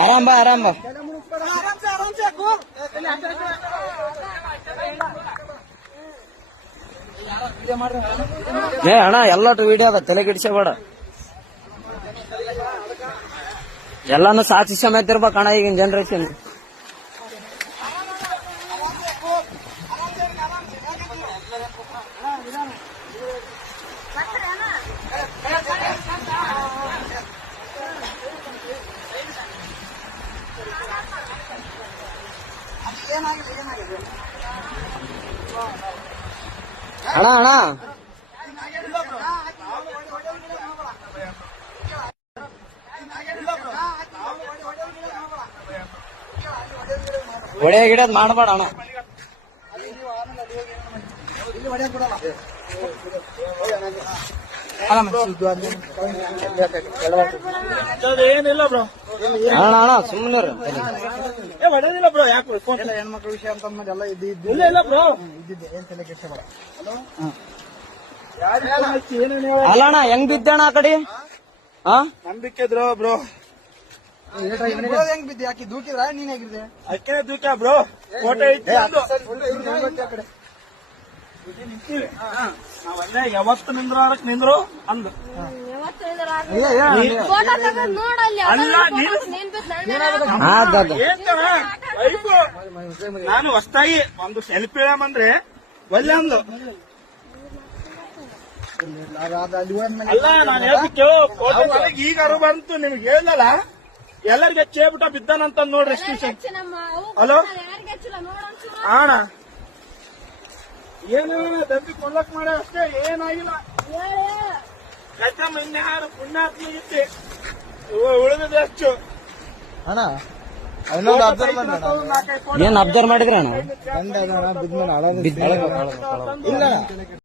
ಆರಾಮ್ ಬಾ ಆರಾಮ್ ಬಾ. ಏ ಅಣ್ಣ ಎಲ್ಲಟು ವಿಡಿಯೋ ಅದ, ತಲೆ ಕೆಡಿಸಬೇಡ. ಎಲ್ಲಾನು ಸಾಕ್ಷಿ ಸಮೇತ ಇರ್ಬೇಕಣ್ಣ ಈಗಿನ ಜನರೇಷನ್. ಅಣ್ಣ ಅಣ್ಣ ಹೊಡೆ ಗಿಡದ್ ಮಾಡಬೇಡ ಅಣ್ಣ. ಏನಿಲ್ಲ ಬ್ರೋ, ಅಣ್ಣ ಅಣ್ಣ ಸುಮ್ಮನೆ ಹೊಡೆದಿಲ್ಲ ಬ್ರೋ. ಯಾಕೆ ಹೆಣ್ಮಕ್ಳ ವಿಷಯ ಅಂತ ಎಲ್ಲ ಇಲ್ಲ ಇಲ್ಲ ಬ್ರೋ, ಇದ್ದಿದ್ದೆ. ಏನ್ ತಲೆ ಕೆಡಿಸಬೇಡ. ಅಲ್ಲ ಅಣ್ಣ ಹೆಂಗ್ ಬಿದ್ದಣ್ಣ ಆ ಕಡೆ? ನಂಬಿಕೆ ಇದ್ರು ಬ್ರೋ. ಹೆಂಗ್ ಬಿದ್ದೆ? ಯಾಕೆ ದೂಕಿದ್ರ? ನೀನ್ ಹೇಗಿದ್ದೆ? ಅಕ್ಕೇನೆ ದೂಕ ಬ್ರೋ. ಫೋಟೋ ಐತಿ ನಾವಲ್ಲೇ ಯಾವತ್ತು ನಿಂದ್ರಾರಕ್ ನಿಂದ್ರು ಅಂದ್. ನಾನು ಹೊಸ್ತಾಗಿ ಒಂದು ಸೆಲ್ಫಿ ಅಂದ್ರೆ ಒಳ್ಳೆ ಅಂದ್ಲು. ಅಲ್ಲ ನಾನು ಹೇಳ್ಬಿಟ್ಟು ಫೋಟೋ ಈಗ ಅರು ಬಂತು ನಿಮ್ಗೆ ಹೇಳಲ್ಲ. ಎಲ್ಲರಿಗೆ ಚೇಬಿಟ ಬಿದ್ದಾನಂತ ನೋಡ್ರಿ. ಹಲೋ ಅಣ್ಣ, ಏನೇನ ದಬ್ಬಿ ಕೊಳ್ಳಕ್ ಮಾಡ ಅಷ್ಟೇ, ಏನಾಗಿಲ್ಲ. ಇನ್ಯಾರು ಪುಣ್ಯಾತ್ಮಗಿತ್ತೆ ಉಳಿದಿದೆ ಅಷ್ಟು. ಅಣ್ಣ ಇನ್ನೊಂದು ಅಬ್ಸರ್ವ್ ಏನ್ ಅಬ್ಸರ್ವ್ ಮಾಡಿದ್ರಿ ಅಣ್ಣ? ಬಿದ್ಮೇಲೆ ಬಿದ್ದ ಇಲ್ಲ